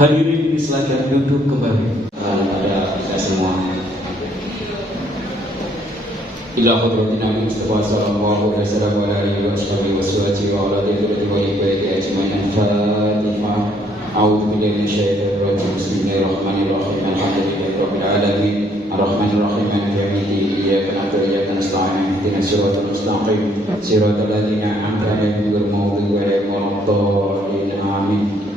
Hadirin silakan duduk kembali. Kepada kita semua. Ila hadratina Mustafa sallallahu alaihi wasallam wa alihi wa sahbihi wa sallam wa ala alihi wa ibadihi ajmain. Al-Fatihah. A'udzu billahi minasyaitonir rajim. Bismillahirrahmanirrahim. Alhamdulillahi rabbil alamin. Ar-Rahmanir Rahim. Maliki yaumiddin. Iyyaka na'budu wa iyyaka nasta'in. Ihdinas siratal mustaqim. Siratal ladzina an'amta 'alaihim ghairil maghdubi 'alaihim waladdallin. Amin.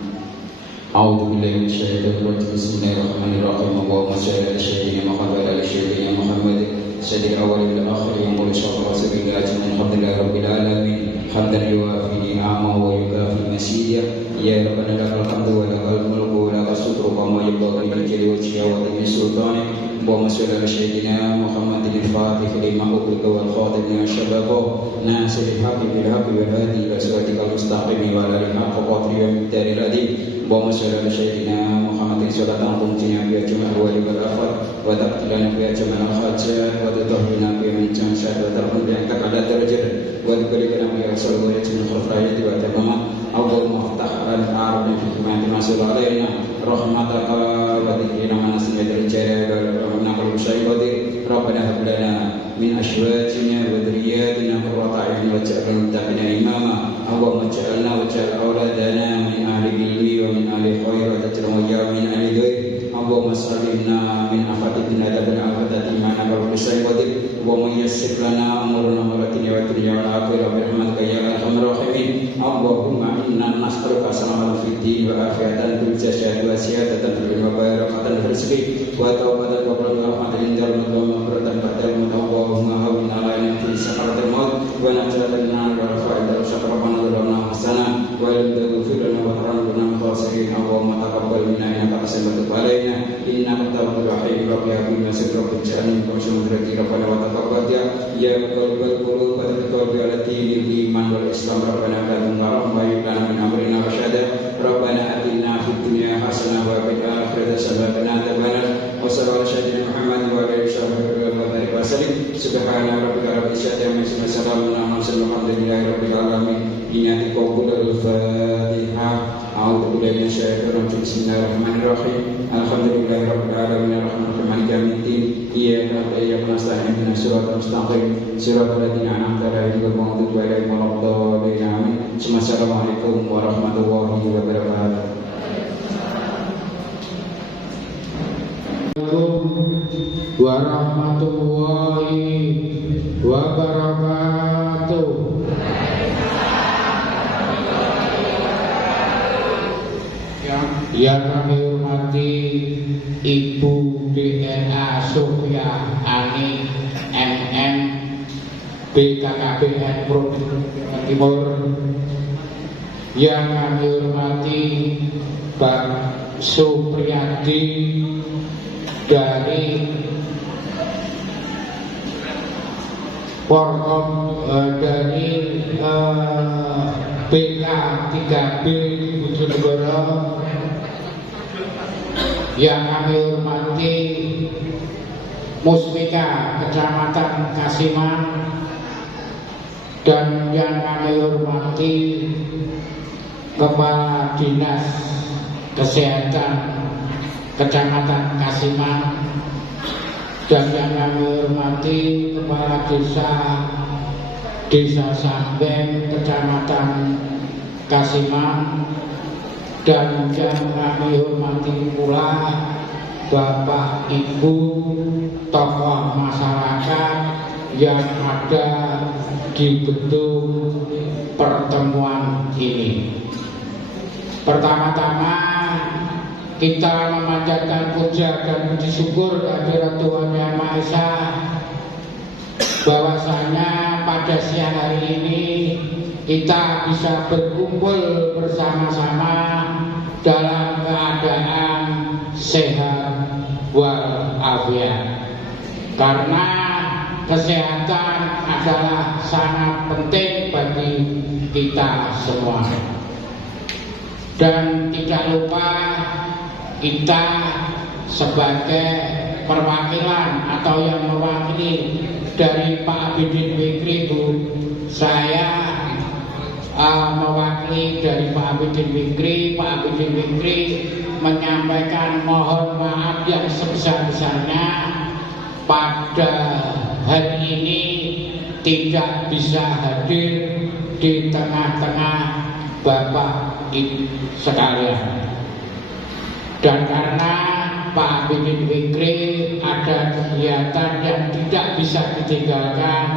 أعوذ بالله من الشيطان الرجيم بسم الله الرحمن الرحيم اللهم صل على سيدنا محمد وعلى سيدنا محمد سيد الأول والآخر يقول صلى الله عليه وسلم الحمد لله رب العالمين حمدا يوافي نعمه ويكافي مزيده يا ربنا لك الحمد ولك الملك ولك الشكر كما ينبغي لجلال وجهك وعظيم سلطانك اللهم صل على سيدنا محمد الفاتح لما أغلق والخاتم لما سبق ناصر الحق بالحق والهادي إلى صراطك المستقيم وعلى آله حق قدره ومقداره العظيم اللهم صل على سيدنا محمد صلاة تمتعنا بها جميع الأهوال والآفات وتقضي لنا بها جميع الحاجات وتطهرنا بها من جميع الشهوات وترفعنا بها عندك على الدرجات وتبلغنا بها أقصى الغايات من الخيرات والتمامات اللهم افتح على الأعراب في حماية ما صلى علينا رحمتك وذكرنا من سمعت الرجال ورحمنا كل شيء قدير ربنا هب لنا من أزواجنا وذرياتنا قرة أعين واجعلنا للمتقين إماما اللهم اجعلنا واجعل أولادنا من أهل البر ومن أهل الخير وتجعلنا من أهل الغير اللهم سلمنا من آفات الدنيا والآخرة إيمانا كل شيء قدير اللهم يسر لنا أمورنا مرتين والدنيا والآخرة برحمتك يا أرحم الراحمين اللهم إنا نسألك سلامة في الدين وعافية في الجسد وزيادة في العلم وبركة في الرزق وتوبة قبل ورحمة عند الموت ومغفرة بعد الموت اللهم هون علينا في سكرات الموت ونجاة من النار ورفعت الشر ربنا ظلمنا حسنا ولم تغفر لنا وترحمنا خاسرين اللهم تقبل منا إنك أحسنت علينا إنك التواب الرحيم رب هب لنا صبرا وجعلنا من رحمتك ربنا وتقبل يا قلب القلوب وتقبل على دين الإيمان والإسلام ربنا لا تنظر ما يبلغ من أمرنا رشدا ربنا آتنا في الدنيا حسنة وفي الآخرة حسنة وقنا عذاب النار وصلى الله على سيدنا محمد وعلى آله وصحبه وسلم سبحان ربك رب العزة عما يصفون وسلام على المرسلين والحمد لله رب العالمين إنك قبول الفاتحة أعوذ بالله من الشيطان الرجيم بسم الله الرحمن الرحيم الحمد لله رب العالمين الرحمن الرحيم مالك يوم الدين إياك نعبد وإياك نستعين اهدنا الصراط المستقيم صراط الذين أنعمت عليهم غير المغضوب عليهم ولا الضالين آمين Assalamualaikum warahmatullahi wabarakatuh. Warahmatullahi wabarakatuh. Yang kami hormati Ibu DNA Sofia Ani MM BKKBN Provinsi Timur, yang kami hormati Pak Supriyadi dari dari BK3B Bojonegoro, yang kami hormati Musmika Kecamatan Kasiman, dan yang kami hormati Kepala Dinas Kesehatan Kecamatan Kasiman, dan yang kami hormati Kepala Desa Sambeng Kecamatan Kasiman, dan yang kami hormati pula Bapak Ibu tokoh masyarakat yang ada di gedung pertemuan ini. Pertama-tama kita memanjatkan puja dan puji syukur kehadirat Tuhan Yang Maha Esa bahwasanya pada siang hari ini kita bisa berkumpul bersama-sama dalam keadaan sehat walafiat, karena kesehatan adalah sangat penting bagi kita semua. Dan tidak lupa kita sebagai perwakilan atau yang mewakili dari Pak Abidin Fikri, Bu, saya mewakili mewakili dari Pak Abidin Fikri. Pak Abidin Fikri menyampaikan mohon maaf yang sebesar-besarnya pada hari ini tidak bisa hadir di tengah-tengah Bapak Ibu sekalian. Dan karena Pak Abidin Fikri ada kegiatan yang tidak bisa ditinggalkan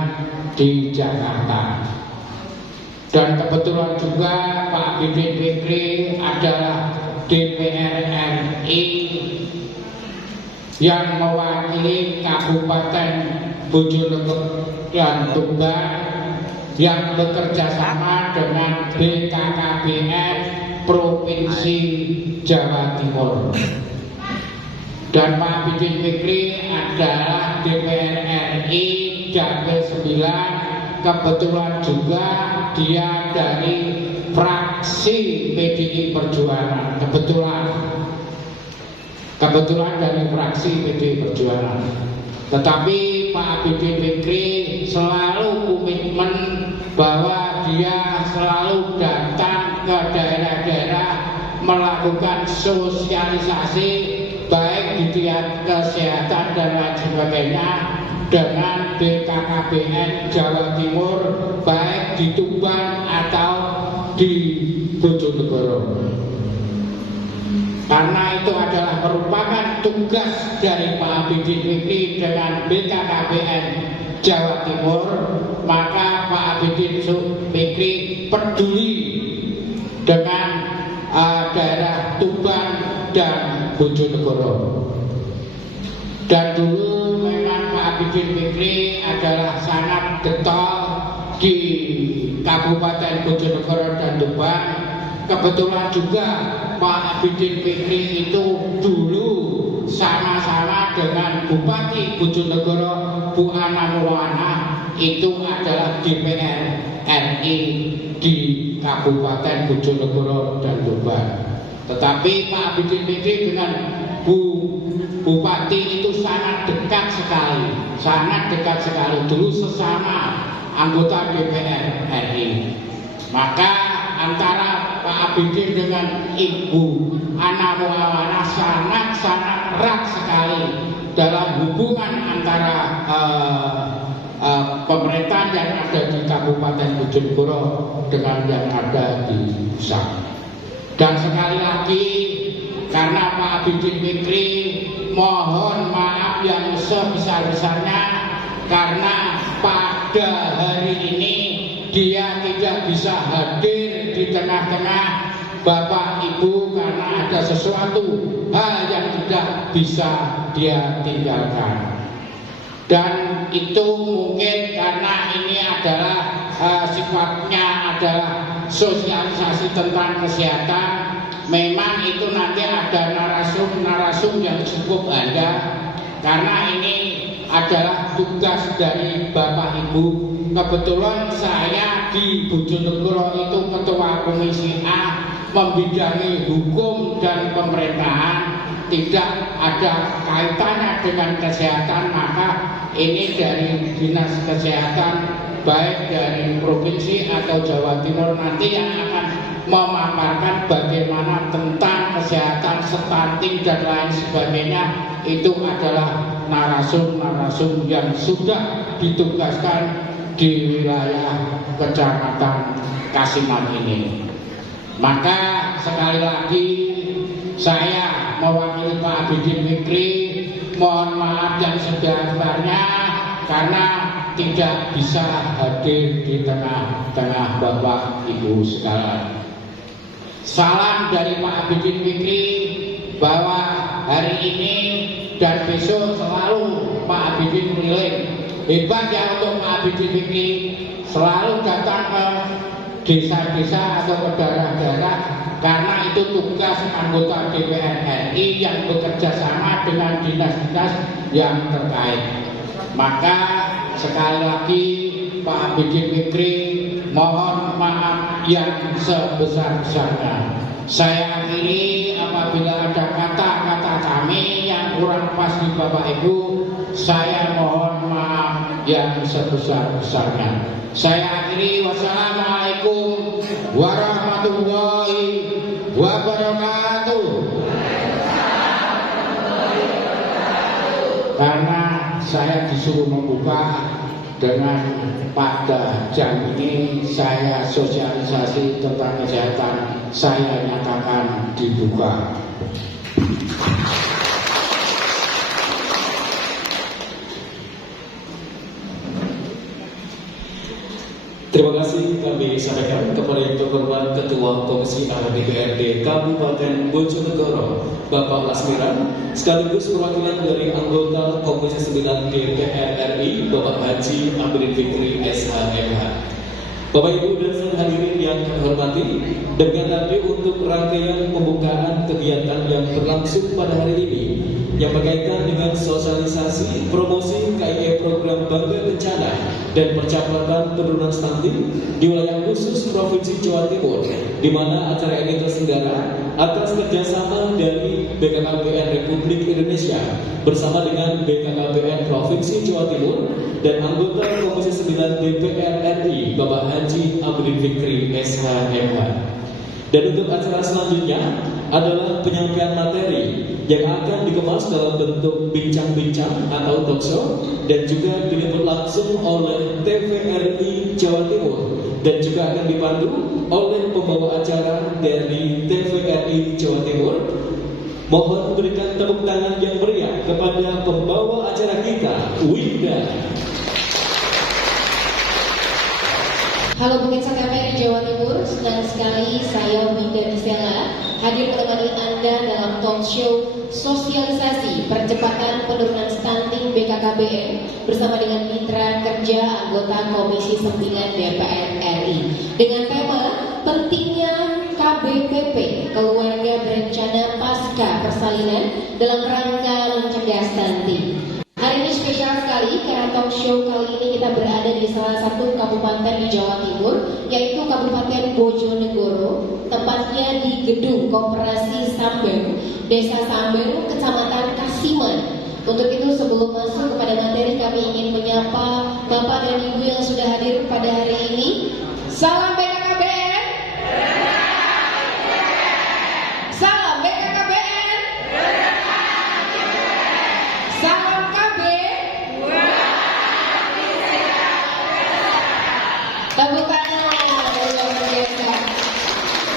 di Jakarta. Dan kebetulan juga Pak Abidin Fikri adalah DPR RI yang mewakili Kabupaten Bojonegoro dan Tuban yang bekerja sama dengan BKKBN Provinsi Jawa Timur. Dan Pak Abidin Fikri adalah DPR RI Dapil 9, kebetulan juga dia dari fraksi PDI Perjuangan, kebetulan dari fraksi PDI Perjuangan. Tetapi Pak Abidin Fikri selalu komitmen bahwa dia selalu datang ke daerah-daerah melakukan sosialisasi baik di tiap kesehatan dan lain sebagainya dengan BKKBN Jawa Timur, baik di Tuban atau di Bojonegoro. Karena itu adalah merupakan tugas dari Pak Abidin Fikri dengan BKKBN Jawa Timur, maka Pak Abidin Fikri peduli dengan daerah Tuban dan Bojonegoro. Dan dulu memang Pak Abidin Fikri adalah sangat getol di Kabupaten Bojonegoro dan Tuban. Kebetulan juga Pak Abidin Fikri itu dulu sama-sama dengan Bupati Bojonegoro Bu Ana Mulwana, itu adalah DPR RI di Kabupaten Bojonegoro dan Tuban. Tetapi Pak Abidin Fikri dengan Bupati itu sangat dekat sekali, dulu sesama anggota DPR RI. Maka antara Pak Abidin dengan Ibu Ana Mulwana sangat erat sekali dalam hubungan antara pemerintahan yang ada di Kabupaten Bojonegoro dengan yang ada di pusat. Dan sekali lagi, karena Pak Abidin Fikri mohon maaf yang sebesar-besarnya karena pada hari ini dia tidak bisa hadir di tengah-tengah Bapak Ibu karena ada sesuatu hal yang tidak bisa dia tinggalkan. Dan itu mungkin karena ini adalah sifatnya adalah sosialisasi tentang kesehatan. Memang itu nanti ada narasum yang cukup ada, karena ini adalah tugas dari Bapak Ibu. Kebetulan saya di Bojonegoro itu ketua komisi A membidangi hukum dan pemerintahan, tidak ada kaitannya dengan kesehatan. Maka ini dari Dinas Kesehatan baik dari provinsi atau Jawa Timur nanti yang akan memaparkan bagaimana tentang kesehatan, stunting dan lain sebagainya. Itu adalah narasum yang sudah ditugaskan di wilayah Kecamatan Kasiman ini. Maka sekali lagi saya mewakili Pak Abidin Fikri mohon maaf yang sebesar-besarnya karena tidak bisa hadir di tengah-tengah Bapak Ibu sekalian. Salam dari Pak Abidin Fikri bahwa hari ini dan besok selalu Pak Abidin keliling. Hebat ya untuk Pak Abidin Fikri, selalu datang ke desa-desa atau ke daerah-daerah, karena itu tugas anggota DPR RI yang bekerja sama dengan dinas-dinas yang terkait. Maka sekali lagi Pak Abidin Fikri mohon maaf yang sebesar-besarnya. Saya akhiri, apabila ada kata-kata kami yang kurang pas di Bapak Ibu, saya mohon maaf. yang sebesar-besarnya. Saya akhiri, wassalamualaikum warahmatullahi wabarakatuh. Karena saya disuruh membuka dengan pada jam ini saya sosialisasi tentang kesehatan, saya nyatakan dibuka. Terima kasih kami sampaikan kepada yang terhormat Ketua Komisi A DPRD Kabupaten Bojonegoro, Bapak Lasmiran, sekaligus perwakilan dari anggota Komisi 9 DPR RI, Bapak Haji Abidin Fikri SHMH. Bapak Ibu dan saudara hadirin yang kami hormati, dengan tadi untuk rangkaian pembukaan kegiatan yang berlangsung pada hari ini yang berkaitan dengan sosialisasi promosi KIE program Bangga Bencana dan percepatan penurunan stunting di wilayah khusus Provinsi Jawa Timur, di mana acara ini terselenggara atas kerjasama dari BKKBN Republik Indonesia bersama dengan BKKBN Provinsi Jawa Timur dan anggota Komisi 9 DPR RI Bapak Haji Abidin Fikri SHMH. Dan untuk acara selanjutnya adalah penyampaian materi yang akan dikemas dalam bentuk bincang-bincang atau talkshow dan juga diliput langsung oleh TVRI Jawa Timur dan juga akan dipandu oleh pembawa acara dari TVRI Jawa Timur. Mohon berikan tepuk tangan yang meriah kepada pembawa acara kita, Winda. Halo pemirsa TVRI Jawa Timur, senang sekali saya Winda Gisela hadir menemani Anda dalam talk show sosialisasi percepatan penurunan stunting BKKBN bersama dengan mitra kerja anggota Komisi 9 DPR RI dengan tema pentingnya KBPP Keluarga Berencana Pasca Persalinan dalam rangka mencegah stunting. Hari ini spesial sekali karena talk show kali ini kita berada di salah satu kabupaten di Jawa Timur, yaitu Kabupaten Bojonegoro, tepatnya di Gedung Koperasi Sambeng, Desa Sambeng, Kecamatan Kasiman. Untuk itu sebelum masuk kepada materi, kami ingin menyapa Bapak dan Ibu yang sudah hadir pada hari ini. Salam BKKBN. Salam BKKBN. Salam KB. Tepuk tangan.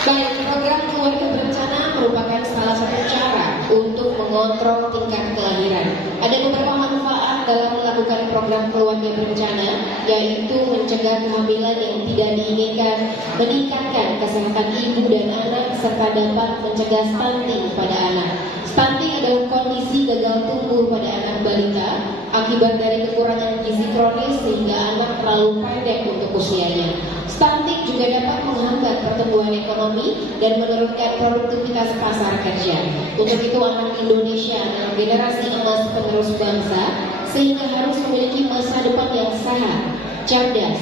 Baik, program Keluarga Berencana merupakan salah satu cara untuk mengontrol tingkat kelahiran. Ada beberapa manfaat dalam melakukan program Keluarga Berencana, yaitu mencegah kehamilan yang tidak diinginkan, meningkatkan kesehatan ibu dan anak, serta dapat mencegah stunting pada anak. Stunting adalah kondisi gagal tumbuh pada anak balita akibat dari kekurangan gizi kronis sehingga anak terlalu pendek untuk usianya. Stunting juga dapat menghambat pertumbuhan ekonomi dan menurunkan produktivitas pasar kerja. Untuk itu anak Indonesia adalah generasi emas penerus bangsa, sehingga harus memiliki masa depan yang sehat, cerdas,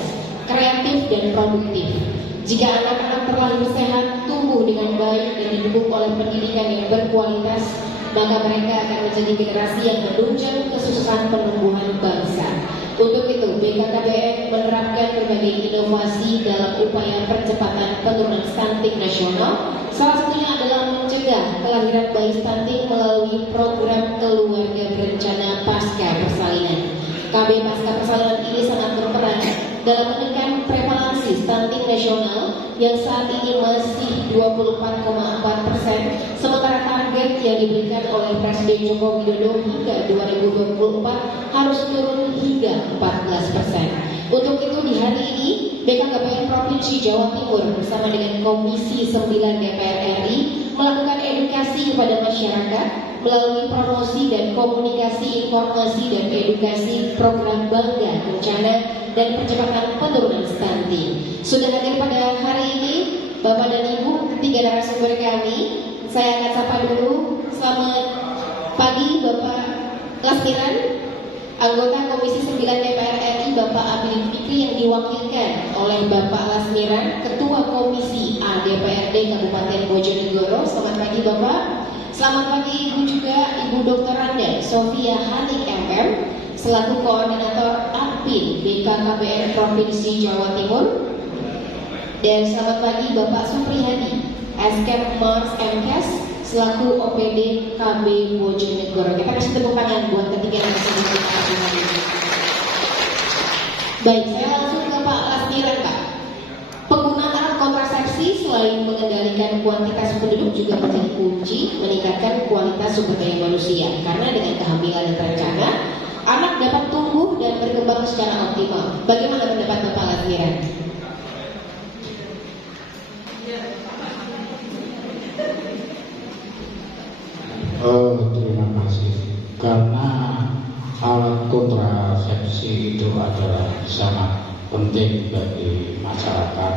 kreatif dan produktif. Jika anak-anak terlahir sehat, tumbuh dengan baik dan didukung oleh pendidikan yang berkualitas, maka mereka akan menjadi generasi yang menunjang kesuksesan pertumbuhan bangsa. Untuk itu, BKKBN menerapkan berbagai inovasi dalam upaya percepatan penurunan stunting nasional. Salah satunya adalah mencegah kelahiran bayi stunting melalui program Keluarga Berencana Pasca Persalinan. KB Pasca Persalinan ini sangat berperan dalam menekan prevalensi stunting nasional yang saat ini masih 24,4%, sementara target yang diberikan oleh Presiden Joko Widodo hingga 2024 harus turun hingga 14%. Untuk itu di hari ini BKKBN Provinsi Jawa Timur bersama dengan Komisi 9 DPR RI melakukan edukasi kepada masyarakat melalui promosi dan komunikasi informasi dan edukasi program Bangga Bencana dan percepatan penurunan stunting. Sudah hadir pada hari ini Bapak dan Ibu ketiga narasumber kami. Saya akan sapa dulu. Selamat pagi Bapak Lasmiran, anggota Komisi 9 DPR RI Bapak Abidin Fikri yang diwakilkan oleh Bapak Lasmiran, Ketua Komisi A DPRD Kabupaten Bojonegoro. Selamat pagi Bapak. Selamat pagi Ibu juga, Ibu Dr. Randa Sofia Hanik MM selaku Koordinator APIN BKKBN Provinsi Jawa Timur. Dan selamat pagi Bapak Supriyadi, Esket Mars MKes selaku OPD KB Bojonegoro. Kita kasih tepuk tangan buat ketiga yang tersebut. Baik, saya langsung ke Pak Lasmiran, Pak. Penggunaan alat kontrasepsi selain mengendalikan kuantitas penduduk juga menjadi kunci meningkatkan kualitas sumber daya manusia. Karena dengan kehamilan terencana, anak dapat tumbuh dan berkembang secara optimal. Bagaimana pendapat Bapak Lasmiran? Terima kasih. Karena alat kontrasepsi itu adalah sangat penting bagi masyarakat,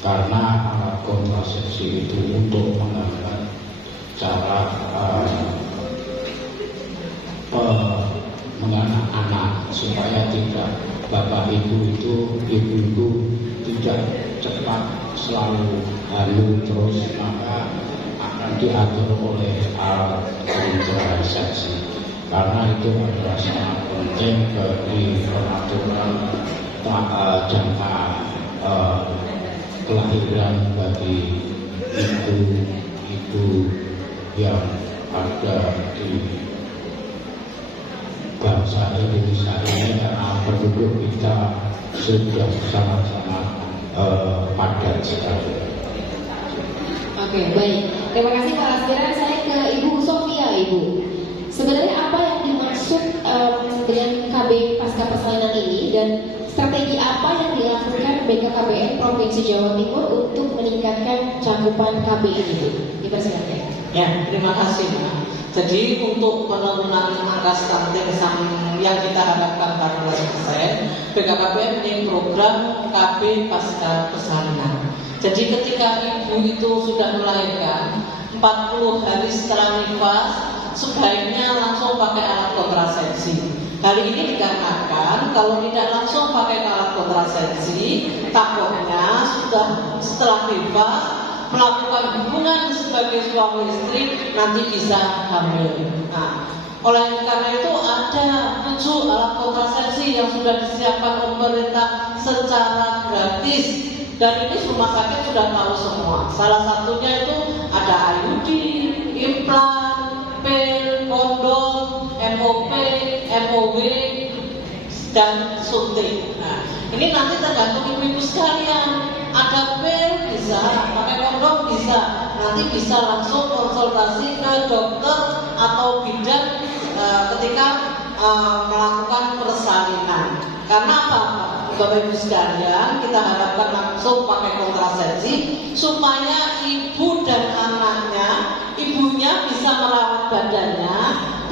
karena alat kontrasepsi itu untuk menghambat cara menganak anak supaya tidak bapak ibu itu tidak cepat selalu hamil terus, maka akan diatur oleh alat kontrasepsi. Karena itu adalah sangat penting bagi pengaturan jangka kelahiran bagi ibu yang ada di bangsa Indonesia ini, karena penduduk kita sudah sangat-sangat padat sekali. Oke, baik. Terima kasih Pak Lasmiran. Saya ke Ibu Sofia, Ibu. Sebenarnya apa yang dimaksud dengan KB Pasca Persalinan ini, dan strategi apa yang dilakukan BKKBN Provinsi Jawa Timur untuk meningkatkan cakupan KB ini, Bu? Dipersilakan. Ya, terima kasih, Pak. Jadi untuk penurunan angka stunting yang kita harapkan 14%, BKKBN ini program KB Pasca Persalinan. Jadi ketika ibu itu sudah melahirkan 40 hari setelah nifas, sebaiknya langsung pakai alat kontrasepsi. Kali ini dikarenakan kalau tidak langsung pakai alat kontrasepsi, takutnya sudah setelah nifas melakukan hubungan sebagai suami istri nanti bisa hamil. Nah, oleh karena itu ada 7 alat kontrasepsi yang sudah disiapkan pemerintah secara gratis. Dan ini rumah sakit sudah tahu semua. Salah satunya itu ada IUD, implan, pil, kondom, MOP, MOW, dan suntik. Nah, ini nanti tergantung ibu-ibu sekalian. Ada pil bisa, pakai kondom bisa. Nanti bisa langsung konsultasi ke dokter atau bidan ketika melakukan persalinan. Karena apa? Bapak Ibu sekalian, kita harapkan langsung pakai kontrasepsi supaya ibu dan anaknya, ibunya bisa merawat badannya,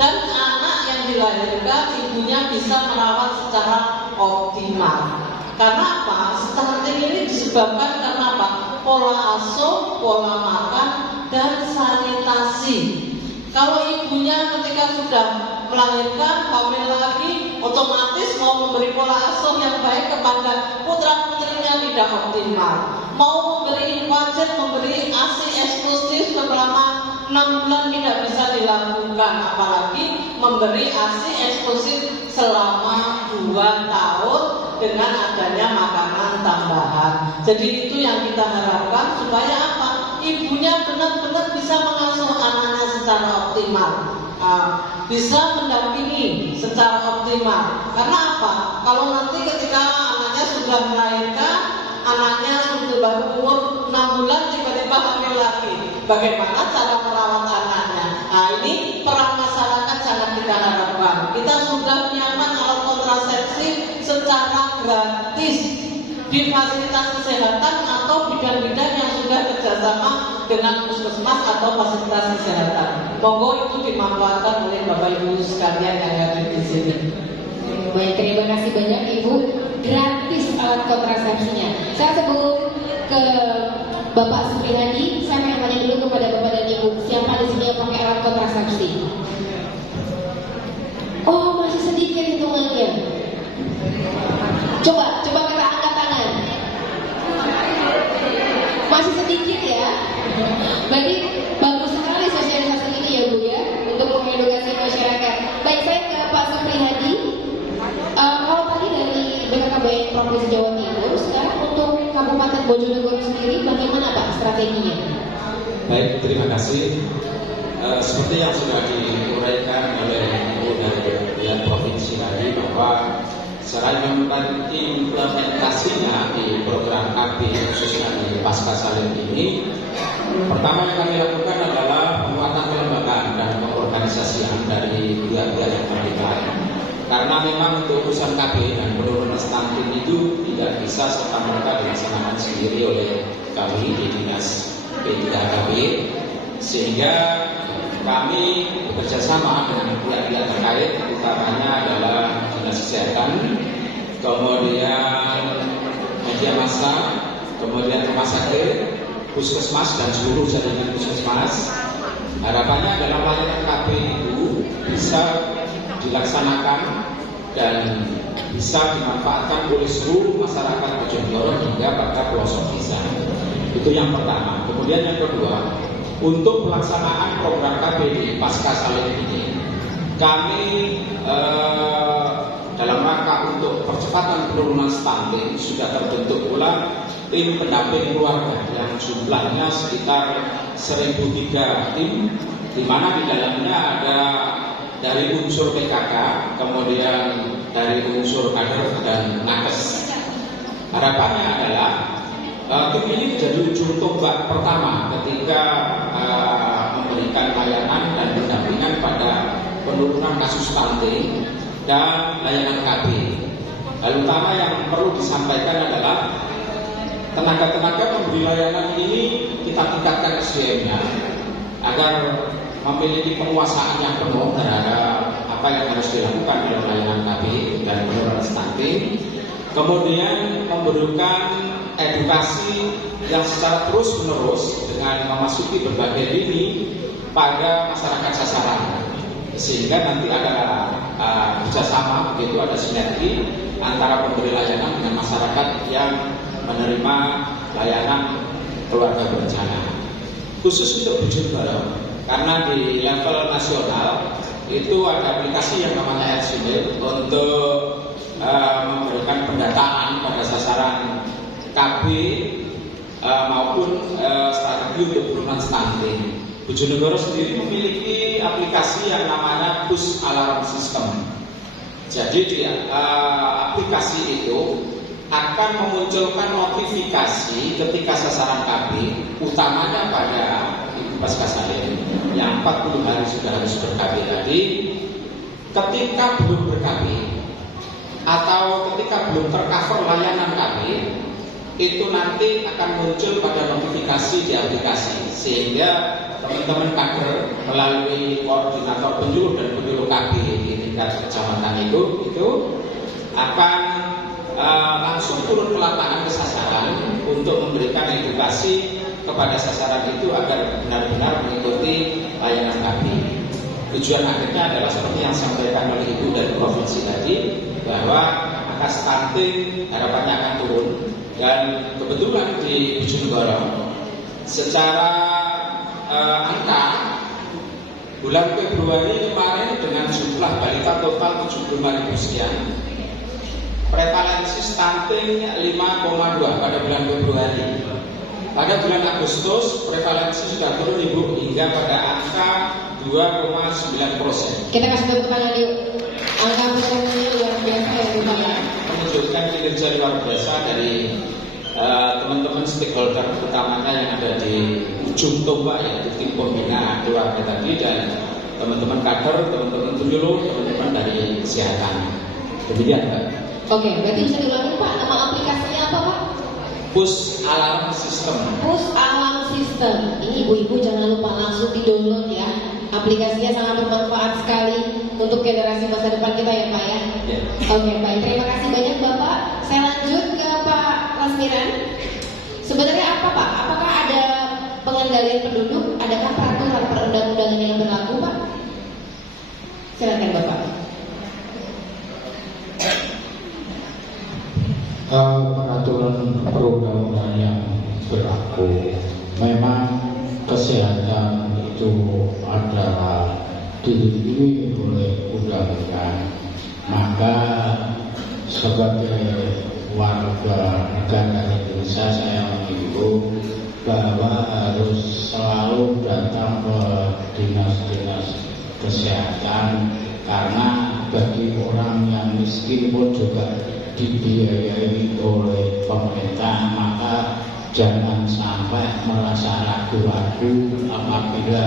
dan anak yang dilahirkan ibunya bisa merawat secara optimal. Karena apa? Stunting ini disebabkan karena apa? Pola asuh, pola makan, dan sanitasi. Kalau ibunya ketika sudah melahirkan, hamil lagi, otomatis mau memberi pola asuh yang baik kepada putra-putrinya tidak optimal. Mau memberi wajib memberi ASI eksklusif selama 6 bulan tidak bisa dilakukan, apalagi memberi ASI eksklusif selama 2 tahun dengan adanya makanan tambahan. Jadi itu yang kita harapkan supaya apa? Ibunya benar-benar bisa mengasuh anaknya secara optimal, bisa mendampingi secara optimal. Karena apa? Kalau nanti ketika anaknya sudah melahirkan, anaknya sudah baru umur 6 bulan tiba-tiba hamil lagi, bagaimana cara merawat anaknya? Nah, ini peran masyarakat sangat kita harapkan. Kita sudah menyiapkan alat kontrasepsi secara gratis di fasilitas kesehatan atau bidan-bidan yang sudah kerjasama dengan puskesmas atau fasilitas kesehatan. Monggo itu dimanfaatkan oleh Bapak Ibu sekalian yang hadir di sini. Baik, terima kasih banyak Ibu. Gratis alat kontrasepsinya. Saya sebelum ke Bapak Supriyadi, saya akan tanya dulu kepada Bapak dan Ibu, siapa di sini yang pakai alat kontrasepsi? Oh, masih sedikit hitungannya. Coba kita angkat tangan. Masih sedikit ya. Berarti bagus sekali sosialisasi ini ya Bu ya, untuk mengedukasi masyarakat. Baik, saya ke Pak Supriyadi. Kalau tadi dari BKKBN KBN Provinsi Jawa Timur. Sekarang untuk Kabupaten Bojonegoro sendiri bagaimana Pak strateginya? Baik, terima kasih. Seperti yang sudah diuraikan oleh Ibu dari Kementerian Provinsi tadi, bahwa secara implementasinya di program KB khususnya di Pasca Salim ini, pertama yang kami lakukan adalah penguatan kelembagaan dan pengorganisasian dari pihak-pihak yang terlibat. Karena memang untuk urusan KB dan penurunan stunting itu tidak bisa serta-merta dilaksanakan sendiri oleh kami di Dinas P3KB, sehingga kami bekerja sama dengan pihak-pihak terkait, utamanya adalah Dinas Kesehatan, kemudian media massa, kemudian rumah sakit, puskesmas dan seluruh jaringan puskesmas. Harapannya adalah layanan KB itu bisa dilaksanakan dan bisa dimanfaatkan oleh seluruh masyarakat Bojonegoro hingga pada pelosok desa. Itu yang pertama. Kemudian yang kedua, untuk pelaksanaan program KB di Pasca Salim ini, kami dalam rangka untuk percepatan penurunan stunting sudah terbentuk pula tim pendamping keluarga yang jumlahnya sekitar 1.003 tim, di mana di dalamnya ada dari unsur PKK, kemudian dari unsur kader dan nakes. Harapannya adalah tim ini menjadi ujung tombak pertama ketika memberikan layanan dan pendampingan pada penurunan kasus stunting dan layanan KB. Hal utama yang perlu disampaikan adalah tenaga-tenaga pemberi layanan ini kita tingkatkan SDM-nya agar memiliki penguasaan yang penuh terhadap apa yang harus dilakukan dalam layanan KB dan penurunan stunting. Kemudian memberikan edukasi yang secara terus-menerus dengan memasuki berbagai lini pada masyarakat sasaran, sehingga nanti ada kerjasama, begitu ada sinergi antara pemberi layanan dengan masyarakat yang menerima layanan keluarga berencana. Khusus untuk Bojonegoro, karena di level nasional itu ada aplikasi yang namanya RSUNIL untuk memberikan pendataan pada sasaran KB maupun strategi untuk penurunan stunting. Bojonegoro sendiri memiliki aplikasi yang namanya Push Alarm System. Jadi di aplikasi itu akan memunculkan notifikasi ketika sasaran KB, utamanya pada Ibu Pasca Salim yang 40 hari sudah harus ber-KB tadi, ketika belum ber-KB atau ketika belum tercover layanan KB, itu nanti akan muncul pada notifikasi di aplikasi, sehingga teman-teman kader melalui koordinator penyuluh dan penyuluh KB di tingkat kecamatan itu akan langsung turun ke lapangan, ke sasaran untuk memberikan edukasi kepada sasaran itu agar benar-benar mengikuti layanan KB. Tujuan akhirnya adalah seperti yang disampaikan oleh Ibu dari provinsi tadi, bahwa angka stunting harapannya akan turun. Dan kebetulan di Bojonegoro secara angka bulan Februari kemarin dengan jumlah balita total 75.000 sekian, prevalensi stunting 5,2 pada bulan Februari. Pada bulan Agustus prevalensi sudah turun Ibu hingga pada angka 2,9%. Kita kasih tepuk tangan yuk. Angka pertumbuhannya luar biasa ya Bu ya. Menunjukkan kinerja luar biasa dari teman-teman stakeholder, utamanya yang ada di ujung tombak, yaitu tim pembina keluarga tadi dan teman-teman kader, teman-teman penyuluh, teman-teman dari kesehatan. Demikian Pak. Oke, berarti bisa diulangi Pak, nama aplikasinya apa Pak? Push Alarm System. Push Alarm System. Ini ibu-ibu jangan lupa langsung di-download ya. Aplikasinya sangat bermanfaat sekali untuk generasi masa depan kita ya Pak ya. Ya. Oke, baik. Terima kasih banyak Bapak. Saya lanjut ke Pak Lasmiran. Sebenarnya apa Pak? Apakah ada pengendalian penduduk? Adakah peraturan perundang-undangan yang berlaku Pak? Silakan Bapak. Peraturan perundang-undangan yang berlaku, memang kesehatan itu adalah dilindungi oleh undang-undang, maka sebagai warga negara Indonesia saya menghimbau bahwa harus selalu datang ke dinas-dinas kesehatan, karena bagi orang yang miskin pun juga dibiayai oleh pemerintah, maka jangan sampai merasa ragu-ragu apabila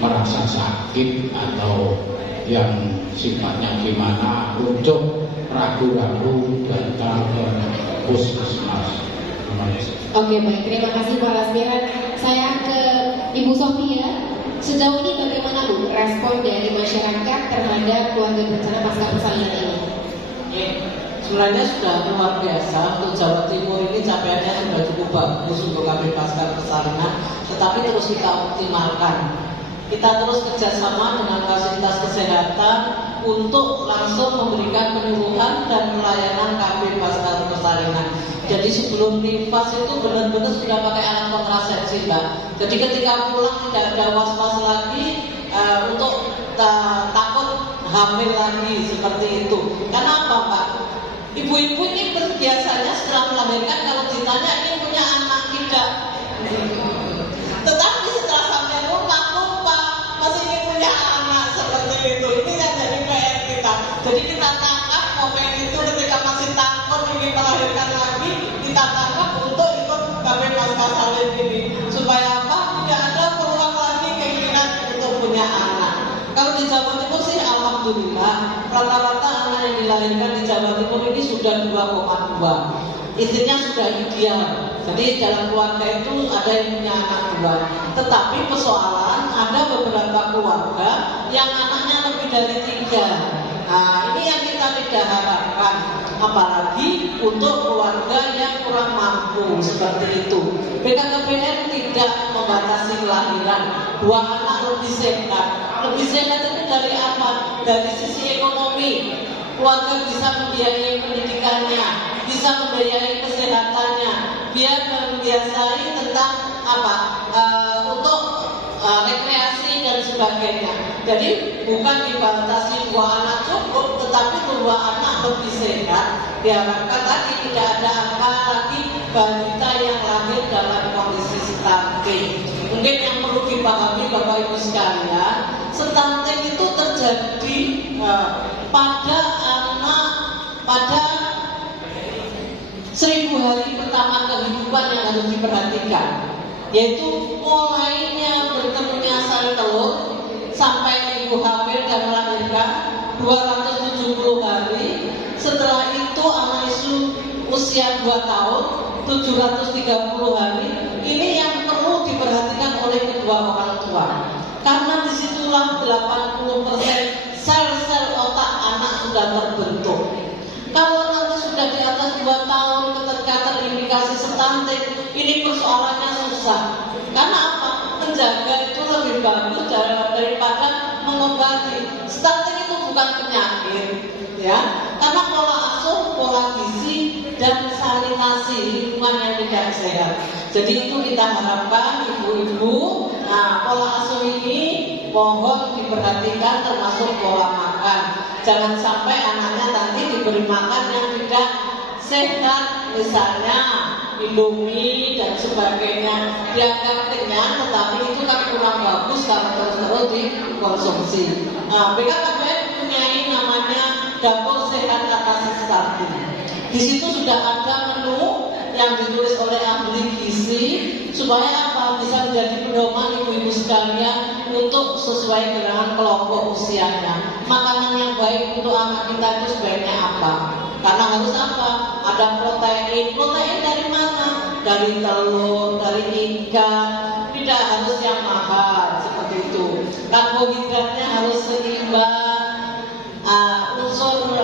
merasa sakit atau yang sifatnya gimana untuk ragu-ragu datang ke puskesmas. Oke, baik, terima kasih Pak Lasmiran. Saya ke Ibu Sofia. Sejauh ini bagaimana Bu respon dari masyarakat terhadap keluarga berencana pasca persalinan ini? Sebenarnya sudah luar biasa. Untuk Jawa Timur ini capaiannya sudah cukup bagus untuk kami pasca persalinan, tetapi terus kita optimalkan. Kita terus kerjasama dengan fasilitas kesehatan untuk langsung memberikan penyuluhan dan pelayanan KB pasca persalinan. Jadi sebelum nifas itu benar-benar sudah pakai alat kontrasepsi, Mbak. Jadi ketika pulang tidak ada was-was lagi untuk takut hamil lagi seperti itu. Karena apa, Pak? Ibu-ibu ini biasanya setelah melahirkan kalau ditanya ini punya anak tidak. Tetapi setelah sampai rumah lupa masih ingin punya anak seperti itu. Ini yang jadi PR kita. Jadi kita tangkap momen itu ketika masih takut ingin melahirkan lagi, kita tangkap untuk ikut KB pasca salin ini. Supaya apa? Tidak ada peluang lagi keinginan untuk punya anak. Kalau di Jawa Timur sih alhamdulillah rata-rata anak yang dilahirkan di Jawa Timur ini sudah 2,2. Istrinya sudah ideal. Jadi dalam keluarga itu ada yang punya anak 2. Tetapi persoalan ada beberapa keluarga yang anaknya lebih dari 3. Nah, ini yang kita tidak harapkan. Apalagi untuk keluarga yang kurang mampu seperti itu. BKKBN tidak membatasi kelahiran. 2 anak lebih sehat. Lebih sehat itu dari apa? Dari sisi ekonomi. Keluarga bisa membiayai pendidikannya, bisa membiayai kesehatannya, biar membiasai tentang apa untuk rekreasi dan sebagainya. Jadi bukan dibatasi 2 anak cukup, tetapi 2 anak lebih sehat. Diharapkan tadi tidak ada angka lagi balita yang lahir dalam kondisi stunting. Mungkin yang perlu dipahami Bapak Ibu sekalian, stunting itu terjadi pada 1000 hari pertama kehidupan yang harus diperhatikan, yaitu mulainya bertemunya sel telur sampai ibu hamil dan melahirkan 270 hari. Setelah itu anak isu usia 2 tahun 730 hari. Ini yang perlu diperhatikan oleh kedua orang tua, karena disitulah 80% sel-sel otak anak sudah terbentuk. Kalau nanti sudah di atas 2 tahun ketika terindikasi stunting, ini persoalannya susah. Karena apa? Menjaga itu lebih bagus daripada mengobati. Stunting itu bukan penyakit, ya. Karena pola asuh, pola gizi, dan sanitasi lingkungan yang tidak sehat. Jadi itu kita harapkan ibu-ibu, pola asuh ini mohon diperhatikan termasuk pola makan. Jangan sampai anaknya nanti diberi makan yang tidak sehat, misalnya Indomie dan sebagainya, dianggap kenyang, tetapi itu kan kurang bagus kalau terus-terus dikonsumsi. BKKBN punya namanya dapur sehat atasi stunting. Di situ sudah ada menu yang ditulis oleh ahli gizi supaya apa bisa menjadi pedoman ibu-ibu sekalian untuk sesuai dengan kelompok usianya. Makanan yang baik untuk anak kita itu sebaiknya apa? Karena harus apa? Ada protein. Protein dari mana? Dari telur, dari ikan. Tidak harus yang mahal seperti itu. Karbohidratnya harus seimbang. Unsur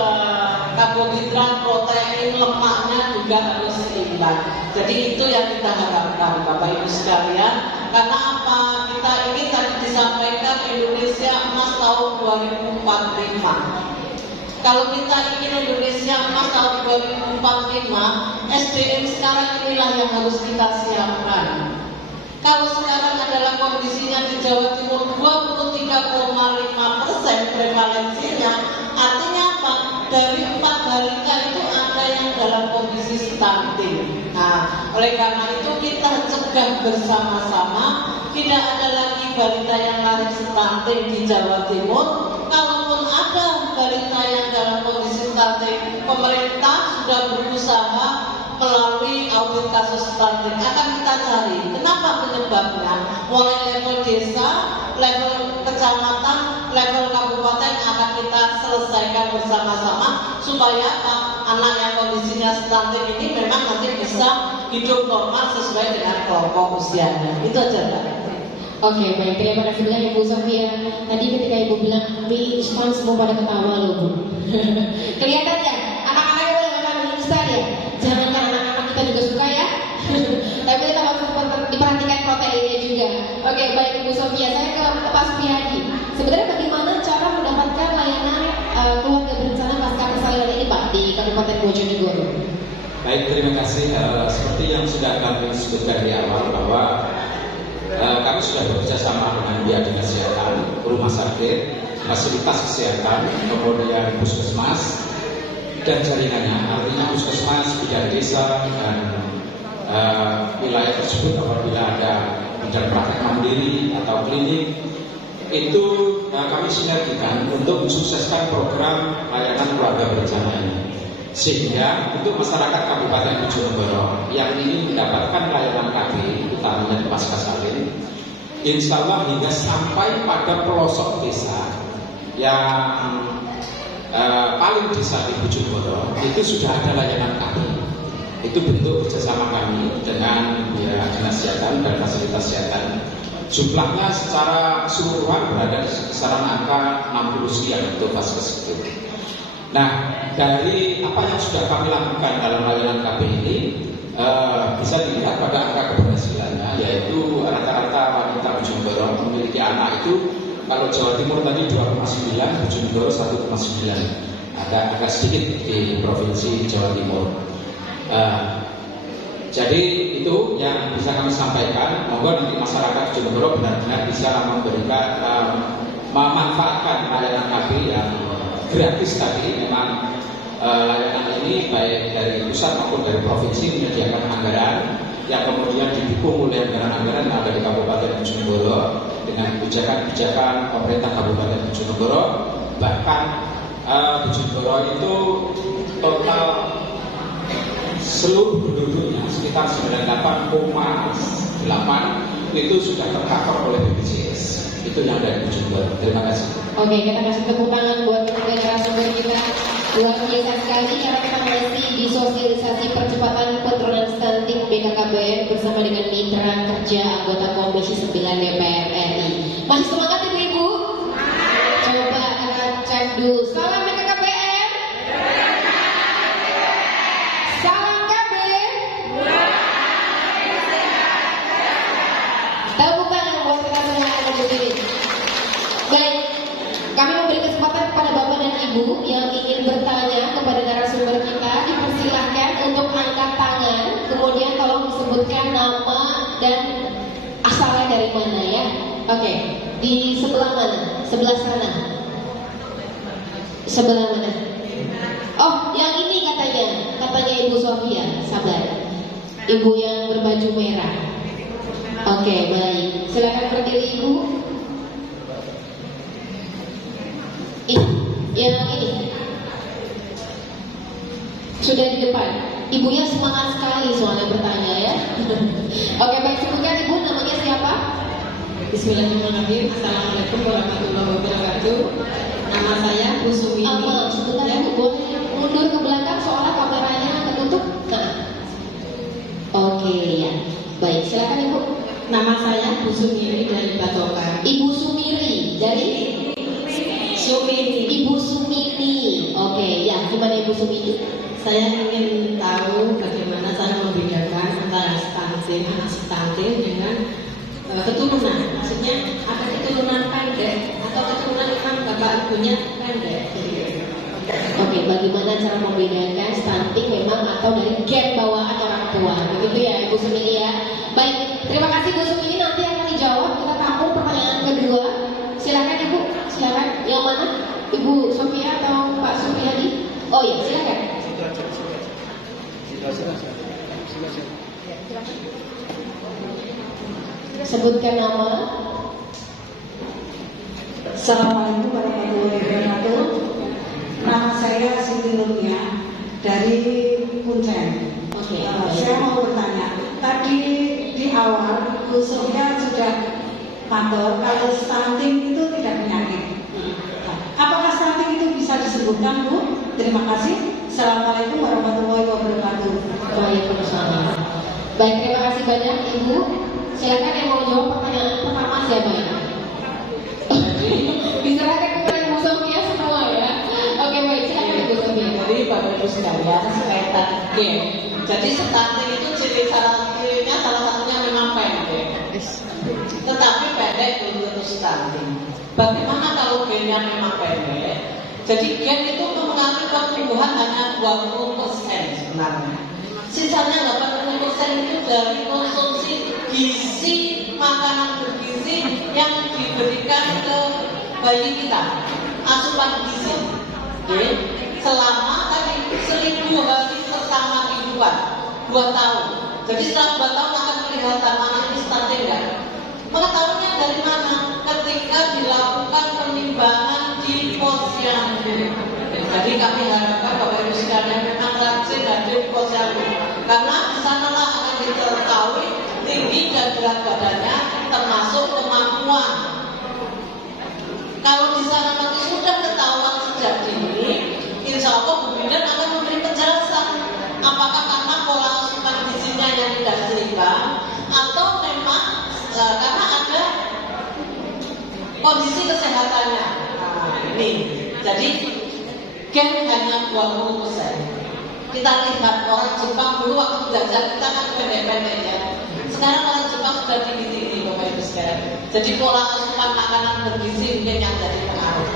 karbohidrat, protein, lemaknya juga harus seimbang. Jadi itu yang kita harapkan Bapak Ibu sekalian. Karena apa? Kita ini tadi disampaikan Indonesia emas tahun 2045. Kalau kita ingin Indonesia emas tahun 2045, SDM sekarang inilah yang harus kita siapkan. Kalau sekarang adalah kondisinya di Jawa Timur 23,5% prevalensinya, artinya apa? dari 4 balita itu ada yang dalam kondisi stunting. Nah, oleh karena itu kita cegah bersama-sama, tidak ada lagi balita yang lahir stunting di Jawa Timur. Kalaupun ada balita yang dalam kondisi stunting, pemerintah sudah berusaha melalui audit kasus stunting akan kita cari kenapa penyebabnya, mulai level desa, level kecamatan, level kabupaten akan kita selesaikan bersama-sama supaya anak yang kondisinya stunting ini memang nanti bisa hidup normal sesuai dengan kelompok usianya. Itu aja, Pak. Oke, baik. Terima kasih banyak Ibu Sofia. Tadi ketika Ibu bilang mie instan semua pada ketawa loh, Bu. Kelihatan ya? Anak-anaknya boleh makan mie instan ya? Jangan kan anak-anak kita juga suka ya? Tapi kita harus diperhatikan proteinnya juga. Oke, baik Ibu Sofia. Saya ke Pak Supiyadi. Sebenarnya bagaimana cara mendapatkan layanan keluarga berencana pasca persalinan ini, Pak, di Kabupaten Bojonegoro? Baik, terima kasih. Seperti yang sudah kami sebutkan di awal bahwa kami sudah bekerja sama dengan pihak dinas kesehatan, rumah sakit, fasilitas kesehatan, kemudian puskesmas dan jaringannya. Artinya puskesmas, bidang desa dan wilayah tersebut apabila ada bidang praktek mandiri atau klinik itu kami sinergikan untuk mensukseskan program layanan keluarga berencana ini. Sehingga untuk masyarakat Kabupaten Bojonegoro yang ingin mendapatkan layanan KB, utamanya di Pascasalin, insya Allah hingga sampai pada pelosok desa yang paling desa di Bojonegoro itu sudah ada layanan KB. Itu bentuk kerjasama kami dengan dinas kesehatan dan fasilitas kesehatan. Jumlahnya secara keseluruhan berada di kisaran angka 60 sekian untuk vaskes itu. Nah, dari apa yang sudah kami lakukan dalam layanan KB ini bisa dilihat pada angka keberhasilannya, yaitu rata-rata wanita Bojonegoro memiliki anak itu kalau Jawa Timur tadi 2,9, Bojonegoro 1,9, agak sedikit di provinsi Jawa Timur. Jadi itu yang bisa kami sampaikan. Moga nanti masyarakat Bojonegoro benar-benar bisa memberikan memanfaatkan layanan KB yang gratis tadi. Memang layanan ini baik dari pusat maupun dari provinsi menyediakan anggaran yang kemudian didukung oleh anggaran-anggaran yang ada di Kabupaten Bojonegoro dengan kebijakan pemerintah Kabupaten Bojonegoro. Bahkan Bojonegoro itu total seluruh penduduknya sekitar 98,8 itu sudah tercover oleh BPJS. Itu yang dari Bojonegoro. Terima kasih. Oke, kita kasih tepuk tangan buat narasumber kita. Luar biasa sekali karena kita masih di sosialisasi percepatan penurunan stunting BKKBN bersama dengan mitra kerja anggota Komisi 9 DPR RI. Masih semangat ibu-ibu? Coba kita cek dulu. Salam BKKBN. Salam KB. Tepuk tangan buat kita semua yang berdiri. Baik. Kami memberi kesempatan kepada Bapak dan Ibu yang ingin bertanya kepada narasumber kita, dipersilahkan untuk angkat tangan, kemudian tolong disebutkan nama dan asalnya dari mana ya. Oke, di sebelah mana? Sebelah sana. Sebelah mana? Oh, yang ini katanya Ibu Sofia, sabar. Ibu yang berbaju merah. Oke, baik. Silakan berdiri Ibu. Yang ini sudah di depan. Ibunya semangat sekali soalnya bertanya ya. Oke, baik, sebutkan Ibu namanya siapa? Bismillahirrahmanirrahim. Assalamualaikum warahmatullahi wabarakatuh. Nama saya Bu Suwini. Sebentar ya, boleh mundur ke belakang soalnya kameranya ketutup. Nah. Oke ya. Baik, silakan Ibu. Nama saya Bu Sumiri dari Batokan. Ibu Sumiri dari Sumini. Ibu Sumini. Oke, ya, gimana Ibu Sumini? Saya ingin tahu bagaimana cara membedakan antara stunting dengan keturunan. Maksudnya ada keturunan pendek atau keturunan memang bapak ibunya pendek. Oke, bagaimana cara membedakan stunting memang atau dari gen bawaan orang tua? Begitu ya Ibu Sumini ya. Baik, terima kasih Bu Sumini, nanti akan dijawab. Kita tampung pertanyaan kedua. Silakan Ibu, silakan. Yang mana? Ibu Sofia atau Pak Supiyadi? Sebutkan nama. Assalamualaikum warahmatullahi wabarakatuh. Nama saya Siti Nurnia dari Punten. Oke. Saya mau bertanya, tadi di awal Bu Sofia sudah kantor kalau stunting itu tidak penyakit. Apakah stunting itu bisa disembuhkan, Bu? Terima kasih. Assalamualaikum warahmatullahi wabarakatuh. Waalaikumsalam. Baik, terima kasih banyak Ibu. Silakan yang mau jawab pertanyaan pertama siapa ya? Diserahkan kepada Ibu Sofia semua ya. Oke, baik, silakan Ibu Sofia. Jadi Bapak Ibu sekalian, sekaitan game. Jadi stunting itu cirinya salah satunya memang pendek. Tetapi pendek belum tentu stunting. Bagaimana kalau gennya memang pendek? Jadi gen itu mengalami pertumbuhan hanya 20% sebenarnya. Sisanya 80% itu dari konsumsi gizi, makanan bergizi yang diberikan ke bayi kita, asupan gizi. Oke. Selama tadi 1000 hari pertama kehidupan, 2 tahun. Jadi setelah 2 tahun akan kelihatan anak ini stunting enggak? Mengetahuinya dari mana? Ketika dilakukan penimbangan di posyandu. Jadi kami harapkan Bapak Ibu sekalian memang rajin hadir di posyandu, karena di sanalah akan diketahui tinggi dan berat badannya, termasuk kemampuan. Kalau di sana nanti sudah ketahuan sejak dini, insya Allah Bu Bidan akan memberi penjelasan apakah karena pola asupan gizinya yang tidak seimbang atau memang karena ada kondisi kesehatannya. Nah, ini jadi gen hanya 20%. Kita lihat orang Jepang dulu waktu belajar kita kan pendek-pendek ya. Sekarang orang Jepang sudah tinggi-tinggi Bapak Ibu sekalian. Jadi pola asupan makanan bergizi mungkin yang jadi pengaruh.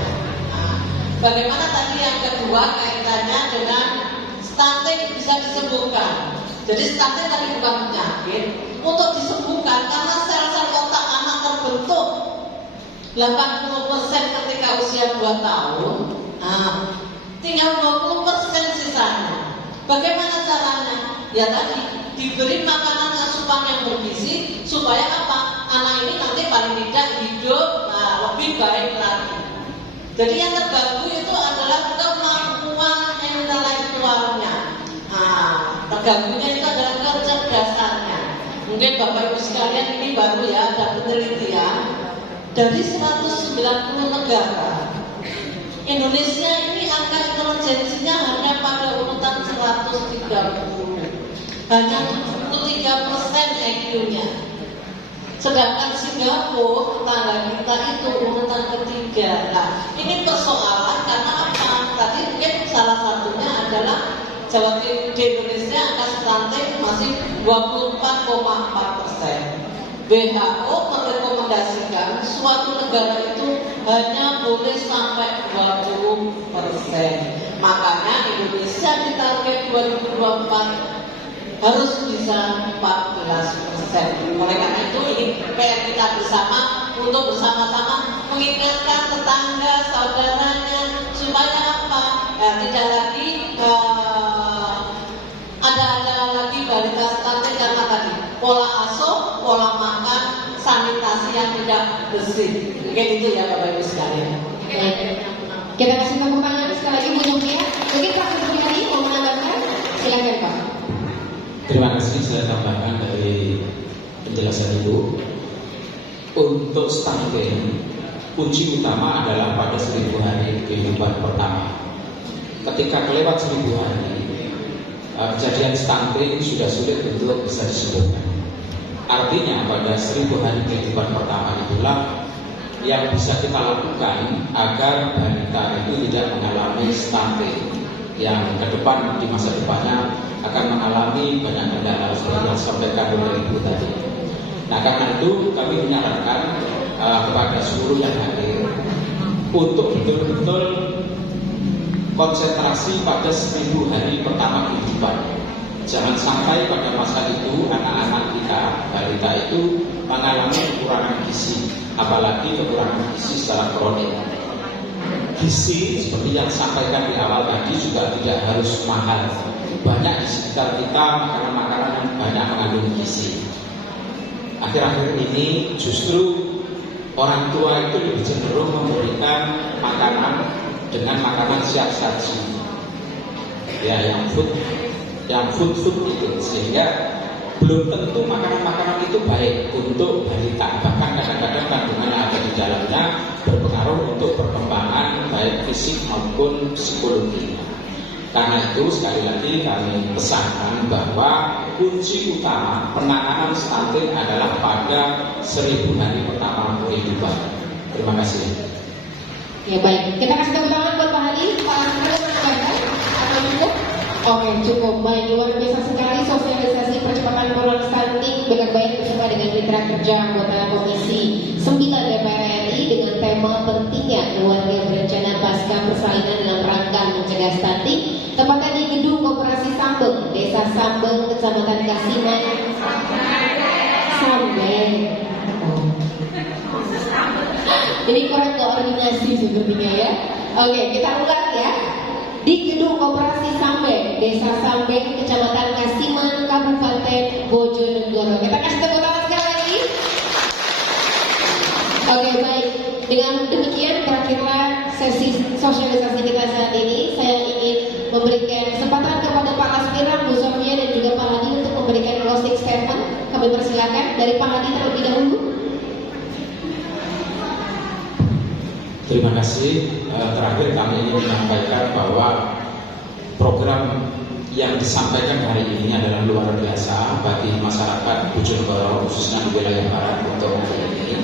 Nah, bagaimana tadi yang kedua kaitannya dengan stunting bisa disembuhkan. Jadi stunting tadi bukan penyakit. Untuk disembuhkan karena sel-sel otak anak terbentuk 80% ketika usia 2 tahun. Nah, tinggal 20% sisanya. Bagaimana caranya? Ya tadi diberi makanan asupan yang bergizi supaya apa? Anak ini nanti paling tidak hidup lebih baik lagi. Jadi yang terganggu itu adalah kemampuan intelektualnya. Terganggunya itu adalah kecerdasannya. Mungkin Bapak Ibu sekalian ini baru ya ada penelitian dari 190 negara. Indonesia ini angka intelijensinya hanya pada urutan 130, hanya 73% IQ-nya. Sedangkan Singapura, tetangga kita itu urutan ketiga. Nah, ini persoalan karena apa? Tadi mungkin salah satunya adalah Jawa Timur di Indonesia angka stunting masih 24,4%. WHO merekomendasikan suatu negara itu hanya boleh sampai 20%. Makanya Indonesia di target 2024 harus bisa 14%. Oleh karena itu ini PR kita bersama untuk bersama-sama mengingatkan tetangga, saudaranya supaya apa? Tidak lagi ada lagi balita stunting karena tadi pola asuh, pola makan, sanitasi yang tidak bersih. Mungkin itu ya Bapak Ibu sekalian. Kita kasih tepuk tangan sekali lagi Bu Sofia. Mungkin Pak Sekretari mau menambahkan? Silakan Pak. Terima kasih, saya tambahkan dari penjelasan Ibu. Untuk stunting, kunci utama adalah pada 1000 hari kehidupan pertama. Ketika kelewat 1000 hari, kejadian stunting sudah sulit untuk bisa disembuhkan. Artinya pada 1000 hari kehidupan pertama itulah yang bisa kita lakukan agar balita itu tidak mengalami stunting yang ke depan di masa depannya akan mengalami banyak kendala seperti yang disampaikan oleh Ibu tadi. Nah, karena itu kami menyarankan kepada seluruh yang hadir untuk betul-betul konsentrasi pada 1000 hari pertama kehidupan. Jangan sampai pada masa itu anak-anak kita, balita itu mengalami kekurangan gizi, apalagi kekurangan gizi secara kronik. Gizi seperti yang disampaikan di awal tadi juga tidak harus mahal. banyak di sekitar kita makanan-makanan yang banyak mengandung gizi. Akhir-akhir ini justru orang tua itu lebih cenderung memberikan makanan dengan makanan siap saji, ya yang food itu, sehingga belum tentu makanan-makanan itu baik untuk balita, bahkan kadang-kadang kandungan yang ada di dalamnya berpengaruh untuk perkembangan baik fisik maupun psikologi. Karena itu sekali lagi kami pesankan bahwa kunci utama penanganan stunting adalah pada 1000 hari pertama kehidupan. Terima kasih. Ya baik, kita kasih tepuk tangan buat Pak Hadi. Pak Hadi atau cukup? Oke, cukup. Baik, luar biasa sekali sosialisasi percepatan penurunan stunting BKKBN bersama dengan mitra kerja anggota Komisi 9 DPR RI dengan tema pentingnya keluarga berencana pasca persalinan dalam rangka mencegah stunting, tepatnya di Gedung Koperasi Sambeng, Desa Sambeng, Kecamatan Kasiman, Sambeng. Ini kurang koordinasi sepertinya ya. Oke, kita ulang ya. Di Gedung Koperasi Sambeng, Desa Sambeng, Kecamatan Kasiman, Kabupaten Bojonegoro. Kita kasih tepuk tangan sekali lagi. Oke, baik. Dengan demikian berakhirlah sesi sosialisasi kita saat ini. Saya ingin memberikan kesempatan kepada Pak Lasmiran, Bu Sofia dan juga Pak Hadi untuk memberikan closing statement. Kami persilakan dari Pak Hadi terlebih dahulu. Terima kasih. Terakhir kami ingin menyampaikan bahwa program yang disampaikan hari ini adalah luar biasa bagi masyarakat Bojonegoro, khususnya di wilayah barat untuk hari ini.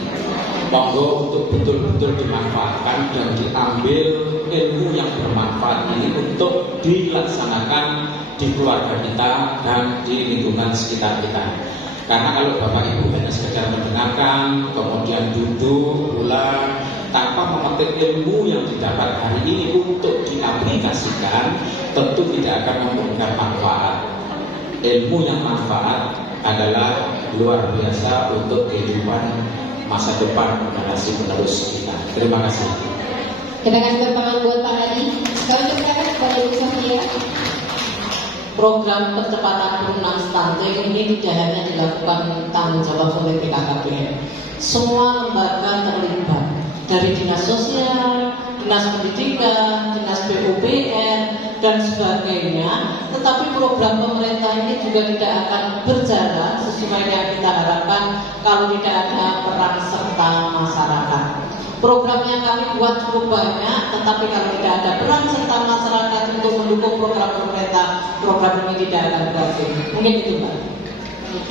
Monggo untuk betul-betul dimanfaatkan dan diambil ilmu yang bermanfaat ini untuk dilaksanakan di keluarga kita dan di lingkungan sekitar kita. Karena kalau Bapak Ibu hanya sekedar mendengarkan, kemudian duduk, ulang, tanpa memetik ilmu yang didapat hari ini untuk diaplikasikan, tentu tidak akan memberikan manfaat. Ilmu yang manfaat adalah luar biasa untuk kehidupan masa depan generasi penerus kita. Terima kasih. Kita kasih tepuk tangan buat Pak Hadi. Kami persilakan kepada Bu Sofia. Program percepatan penurunan stunting ini tidak hanya dilakukan tanggung jawab oleh BKKBN. Semua lembaga terlibat, dari dinas sosial, dinas pendidikan, dinas PUPR dan sebagainya. Tetapi program pemerintah ini juga tidak akan berjalan sesuai yang kita harapkan kalau tidak ada peran serta masyarakat. Program yang kami buat cukup banyak, tetapi kalau tidak ada peran serta masyarakat untuk mendukung program pemerintah, program ini tidak akan berhasil. Mungkin itu, Pak.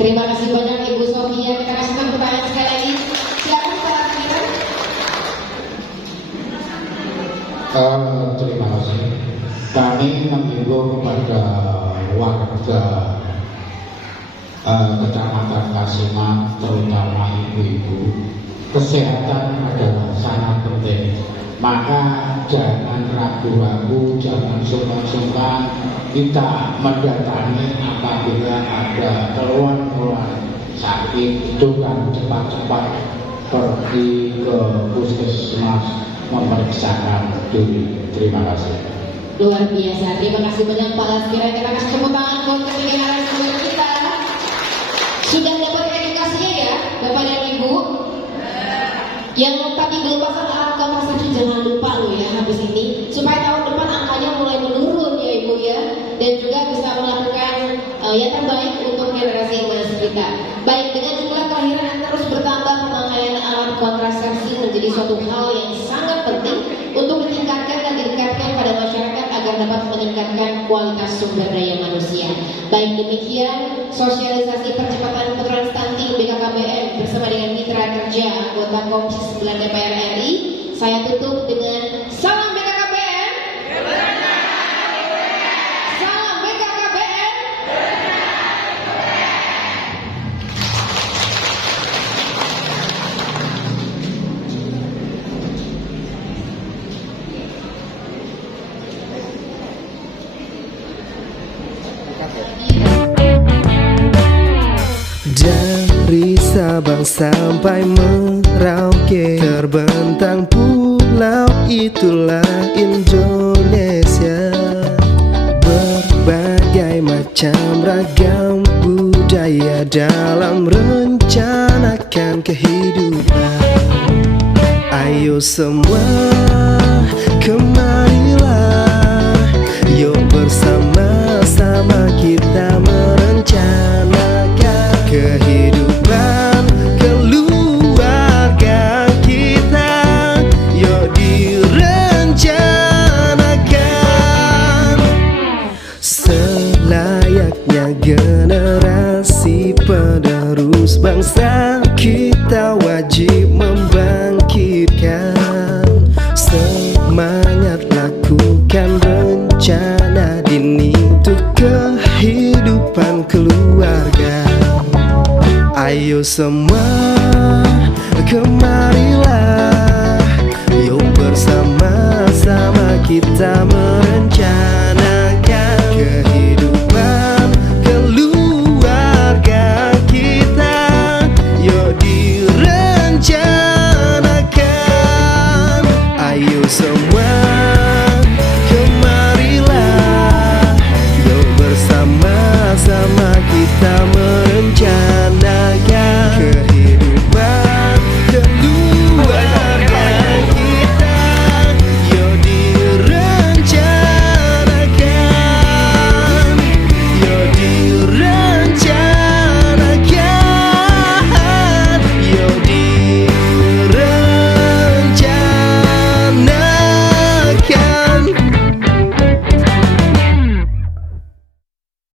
Terima kasih banyak Ibu Sofia. Kita kasih tepuk tangan sekali lagi. Silakan Pak Lasmiran. Terima kasih. Kami menghimbau kepada warga Kecamatan Kasiman, terutama ibu-ibu, kesehatan adalah sangat penting. Maka jangan ragu-ragu, jangan sungkan-sungkan kita mendatangi apabila ada keluhan-keluhan sakit. Itu kan cepat-cepat pergi ke puskesmas memeriksakan diri. Terima kasih. Luar biasa. Terima kasih banyak Pak Lasmiran. Kita kasih tepuk tangan buat ketiga narasumber kita. Sudah dapat edukasinya ya, Bapak dan Ibu? Yang tadi belum pasang alat kontrasepsi jangan lupa loh ya habis ini, supaya tahun depan angkanya mulai menurun ya Ibu ya, dan juga bisa melakukan yang terbaik untuk generasi emas kita. Baik, dengan jumlah kelahiran yang terus bertambah, pemakaian alat kontrasepsi menjadi suatu hal yang sangat penting untuk ditingkatkan dan didekatkan pada masyarakat agar dapat meningkatkan kualitas sumber daya manusia. Baik, demikian sosialisasi percepatan penurunan stunting BKKBN bersama dengan mitra kerja anggota Komisi 9 DPR RI. Saya tutup dengan salam BKKBN. Salam BKKBN. Dari Sabang sampai Merauke, terbentang pulau itulah Indonesia. Berbagai macam ragam budaya dalam rencanakan kehidupan. Ayo semua kemarilah, yuk bersama-sama kita merencanakan kehidupan keluarga kita. Yuk direncanakan selayaknya generasi penerus bangsa. Kita wajib membangkitkan semangat, lakukan rencana dini untuk kehidupan keluarga. Ayo semua kemari